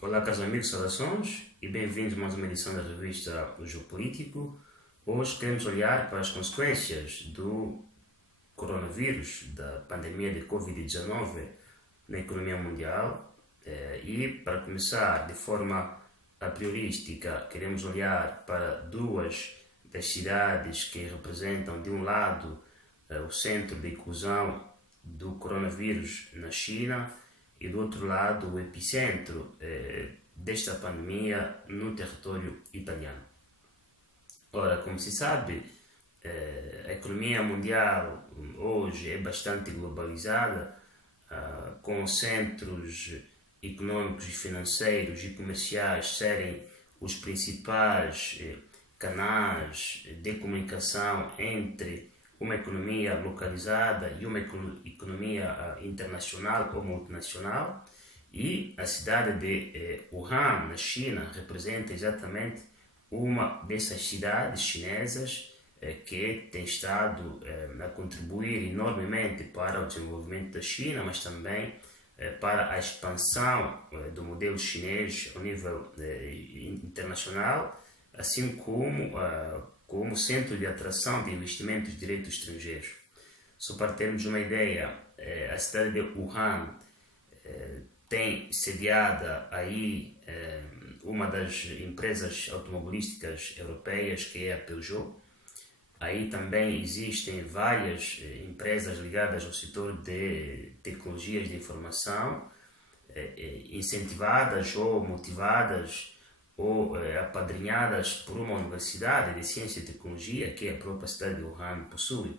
Olá, caros amigos, saudações e bem-vindos a mais uma edição da revista O Geopolítico. Hoje queremos olhar para as consequências do coronavírus, da pandemia de Covid-19 na economia mundial. E, para começar, de forma a priorística, queremos olhar para duas das cidades que representam, de um lado, o centro de inclusão do coronavírus na China e, do outro lado, o epicentro desta pandemia no território italiano. Ora, como se sabe, a economia mundial hoje é bastante globalizada, com centros econômicos, financeiros e comerciais serem os principais canais de comunicação entre uma economia localizada e uma economia internacional ou multinacional. E a cidade de Wuhan, na China, representa exatamente uma dessas cidades chinesas que tem estado a contribuir enormemente para o desenvolvimento da China, mas também para a expansão do modelo chinês ao nível internacional, assim como centro de atração de investimentos de direitos estrangeiros. Só para termos uma ideia, a cidade de Wuhan tem sediada aí uma das empresas automobilísticas europeias, que é a Peugeot. Aí também existem várias empresas ligadas ao setor de tecnologias de informação, incentivadas ou motivadas ou apadrinhadas por uma universidade de ciência e tecnologia que a própria cidade de Wuhan possui.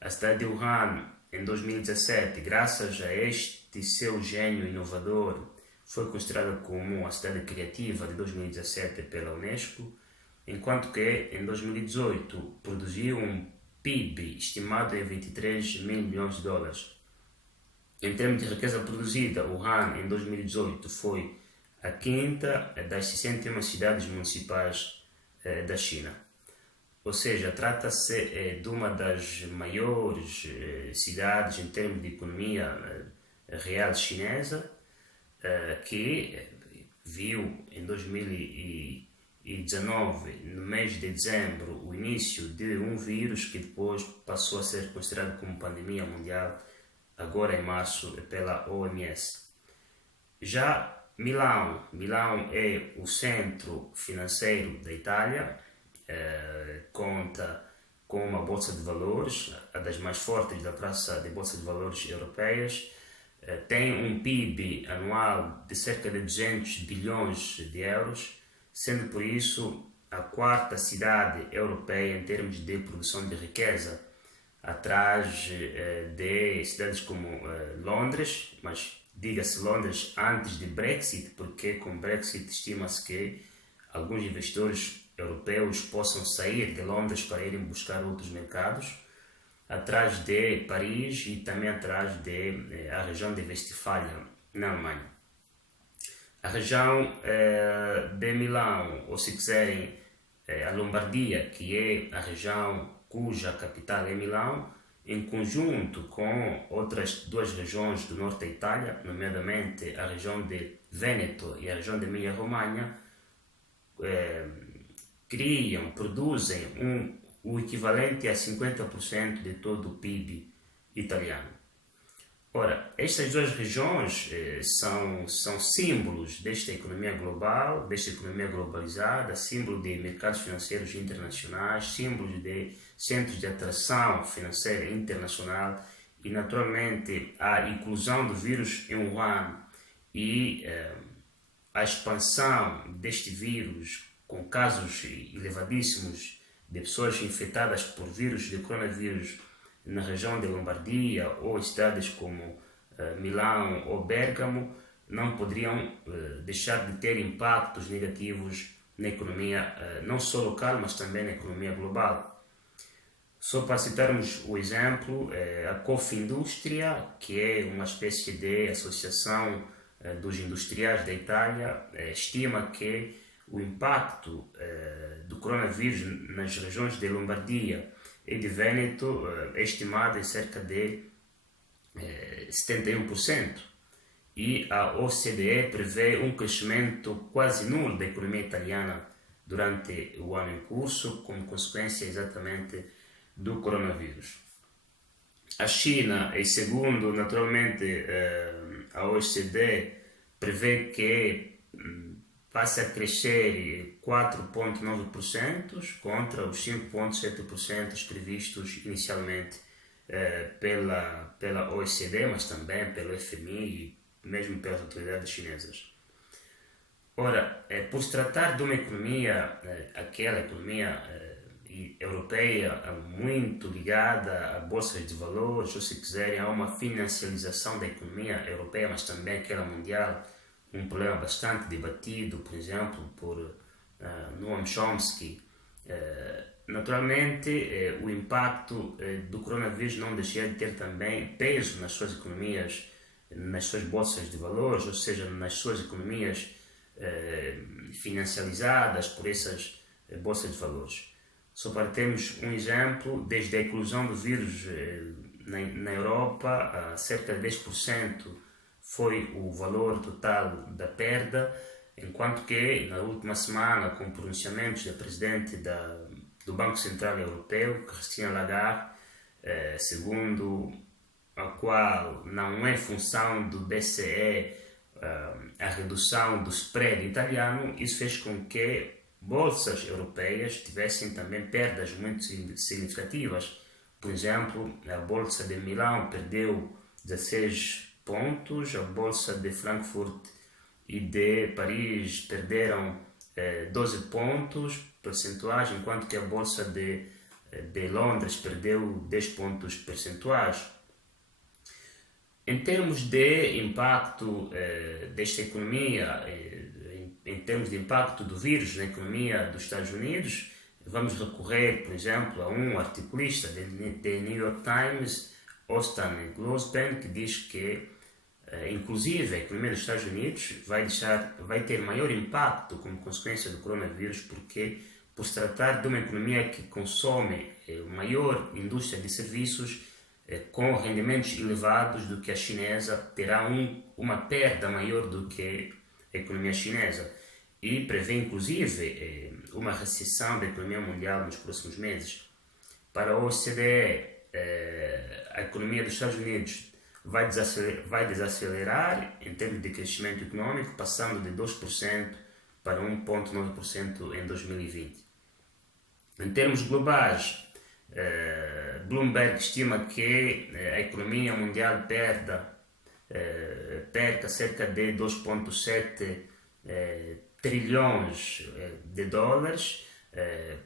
A cidade de Wuhan, em 2017, graças a este seu gênio inovador, foi considerada como a cidade criativa de 2017 pela Unesco, enquanto que em 2018 produziu um PIB estimado em 23 mil milhões de dólares. Em termos de riqueza produzida, Wuhan em 2018 foi a quinta das 61 cidades municipais da China. Ou seja, trata-se de uma das maiores cidades em termos de economia real chinesa, que viu em 2019, no mês de dezembro, o início de um vírus que depois passou a ser considerado como pandemia mundial, agora em março, pela OMS. Já Milão é o centro financeiro da Itália, conta com uma bolsa de valores, a das mais fortes da praça de bolsa de valores europeias, tem um PIB anual de cerca de 200 bilhões de euros, sendo por isso a quarta cidade europeia em termos de produção de riqueza, atrás de cidades como Londres, mas diga-se Londres antes de Brexit, porque com Brexit estima-se que alguns investidores europeus possam sair de Londres para irem buscar outros mercados, atrás de Paris e também atrás da região de Westfália, na Alemanha. A região de Milão, ou se quiserem, a Lombardia, que é a região cuja capital é Milão, em conjunto com outras duas regiões do norte da Itália, nomeadamente a região de Vêneto e a região de Emília-Romanha, produzem o equivalente a 50% de todo o PIB italiano. Ora, estas duas regiões são símbolos desta economia global, desta economia globalizada, símbolo de mercados financeiros internacionais, símbolos de centros de atração financeira internacional e, naturalmente, a inclusão do vírus em Wuhan e a expansão deste vírus com casos elevadíssimos de pessoas infectadas por vírus de coronavírus na região de Lombardia ou cidades como Milão ou Bérgamo, não poderiam deixar de ter impactos negativos na economia não só local, mas também na economia global. Só para citarmos o exemplo, a Confindustria, que é uma espécie de associação dos industriais da Itália, estima que o impacto do coronavírus nas regiões de Lombardia e de Vêneto é estimada em cerca de 71%. E a OCDE prevê um crescimento quase nulo da economia italiana durante o ano em curso, como consequência exatamente do coronavírus. A China, e segundo naturalmente a OECD, prevê que passe a crescer 4,9% contra os 5,7% previstos inicialmente pela OECD, mas também pelo FMI e mesmo pelas autoridades chinesas. Ora, por se tratar de uma economia, aquela economia europeia muito ligada a bolsas de valores, ou se quiserem, a uma financiarização da economia europeia, mas também aquela mundial, um problema bastante debatido, por exemplo, por Noam Chomsky. Naturalmente, o impacto do coronavírus não deixa de ter também peso nas suas economias, nas suas bolsas de valores, ou seja, nas suas economias financiarizadas por essas bolsas de valores. Só para termos um exemplo, desde a eclosão do vírus na Europa, cerca de 10% foi o valor total da perda, enquanto que na última semana, com pronunciamentos da presidente do Banco Central Europeu, Christine Lagarde, segundo a qual não é função do BCE a redução do spread italiano, isso fez com que bolsas europeias tivessem também perdas muito significativas. Por exemplo, a Bolsa de Milão perdeu 16 pontos, a Bolsa de Frankfurt e de Paris perderam 12 pontos percentuais, enquanto que a Bolsa de Londres perdeu 10 pontos percentuais. Em termos de impacto desta economia, em termos de impacto do vírus na economia dos Estados Unidos, vamos recorrer, por exemplo, a um articulista da New York Times, Austin Glosben, que diz que, inclusive, a economia dos Estados Unidos vai ter maior impacto como consequência do coronavírus, porque, por se tratar de uma economia que consome maior indústria de serviços, com rendimentos elevados do que a chinesa, terá uma perda maior do que a economia chinesa, e prevê inclusive uma recessão da economia mundial nos próximos meses. Para a OCDE, a economia dos Estados Unidos vai desacelerar em termos de crescimento econômico, passando de 2% para 1,9% em 2020. Em termos globais, Bloomberg estima que a economia mundial perca cerca de 2,7 trilhões de dólares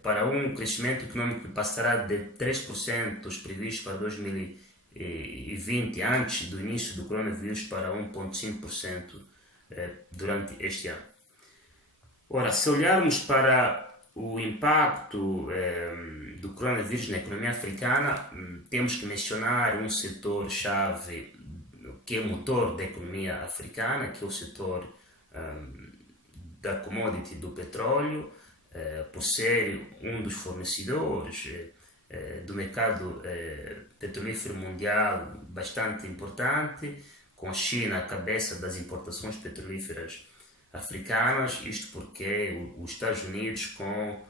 para um crescimento econômico que passará de 3% previsto para 2020, antes do início do coronavírus, para 1,5% durante este ano. Ora, se olharmos para o impacto do coronavírus na economia africana, temos que mencionar um setor-chave que é o motor da economia africana, que é o setor da commodity do petróleo, por ser um dos fornecedores do mercado petrolífero mundial bastante importante, com a China à cabeça das importações petrolíferas africanas, isto porque os Estados Unidos, com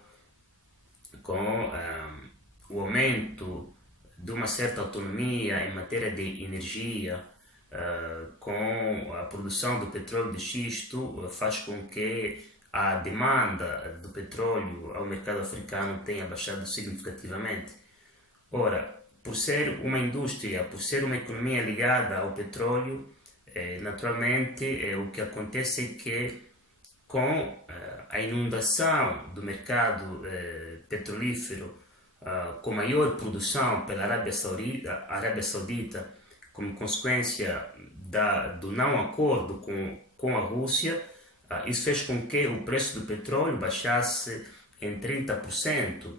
o aumento de uma certa autonomia em matéria de energia, com a produção do petróleo de xisto, faz com que a demanda do petróleo ao mercado africano tenha baixado significativamente. Ora, por ser uma indústria, por ser uma economia ligada ao petróleo, naturalmente o que acontece é que com a inundação do mercado petrolífero, com maior produção pela Arábia Saudita, como consequência do não acordo com a Rússia, isso fez com que o preço do petróleo baixasse em 30%,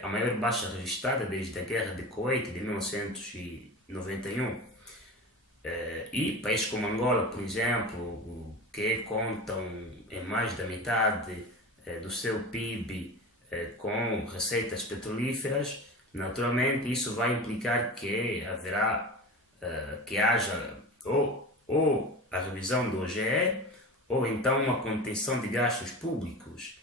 a maior baixa registrada desde a guerra de Kuwait de 1991. E países como Angola, por exemplo, que contam em mais da metade do seu PIB com receitas petrolíferas, Naturalmente, isso vai implicar que que haja ou a revisão do OGE, ou então uma contenção de gastos públicos,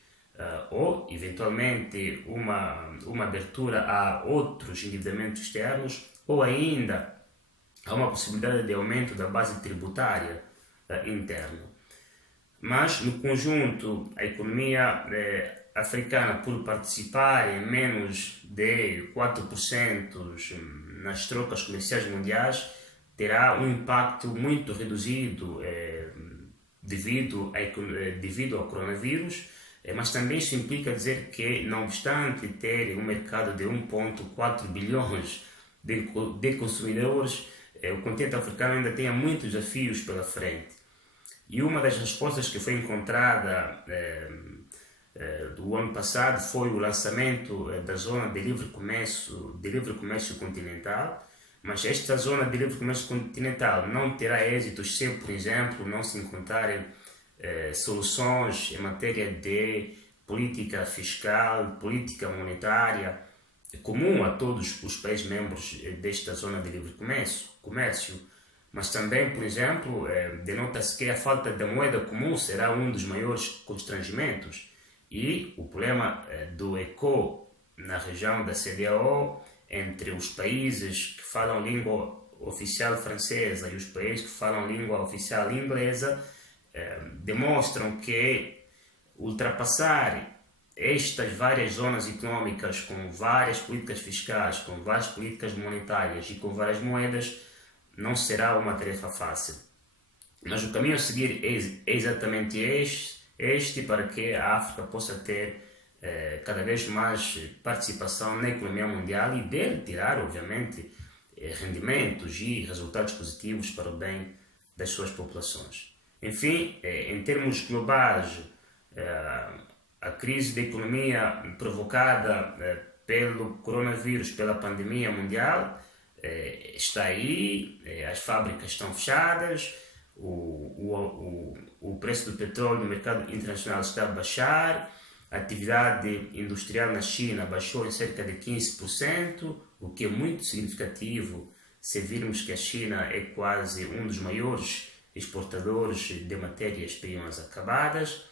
ou eventualmente uma abertura a outros endividamentos externos, ou ainda a uma possibilidade de aumento da base tributária interna. Mas, no conjunto, a economia africana, por participar em menos de 4% nas trocas comerciais mundiais, terá um impacto muito reduzido devido ao coronavírus, mas também isso implica dizer que, não obstante ter um mercado de 1,4 bilhões de consumidores, o continente africano ainda tem muitos desafios pela frente. E uma das respostas que foi encontrada do ano passado foi o lançamento da zona de livre comércio continental, mas esta zona de livre comércio continental não terá êxitos se, por exemplo, não se encontrarem soluções em matéria de política fiscal, política monetária, comum a todos os países membros desta zona de livre comércio. Mas também, por exemplo, denota-se que a falta da moeda comum será um dos maiores constrangimentos, e o problema do ECO na região da CEDEAO, entre os países que falam língua oficial francesa e os países que falam língua oficial inglesa, demonstram que ultrapassar estas várias zonas econômicas com várias políticas fiscais, com várias políticas monetárias e com várias moedas não será uma tarefa fácil. Mas o caminho a seguir é exatamente este para que a África possa ter cada vez mais participação na economia mundial e dele tirar, obviamente, rendimentos e resultados positivos para o bem das suas populações. Enfim, em termos globais, a crise da economia provocada pelo coronavírus, pela pandemia mundial, está aí, as fábricas estão fechadas, o preço do petróleo no mercado internacional está a baixar, a atividade industrial na China baixou em cerca de 15%, o que é muito significativo se virmos que a China é quase um dos maiores exportadores de matérias-primas acabadas.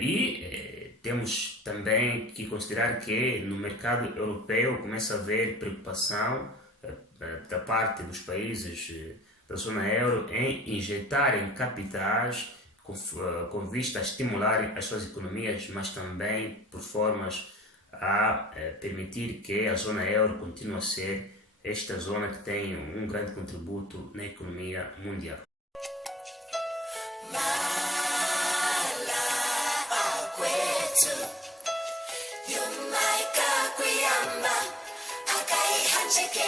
E temos também que considerar que no mercado europeu começa a haver preocupação da parte dos países da zona euro em injetarem capitais com vista a estimularem as suas economias, mas também por formas a permitir que a zona euro continue a ser esta zona que tem um grande contributo na economia mundial. Chicken.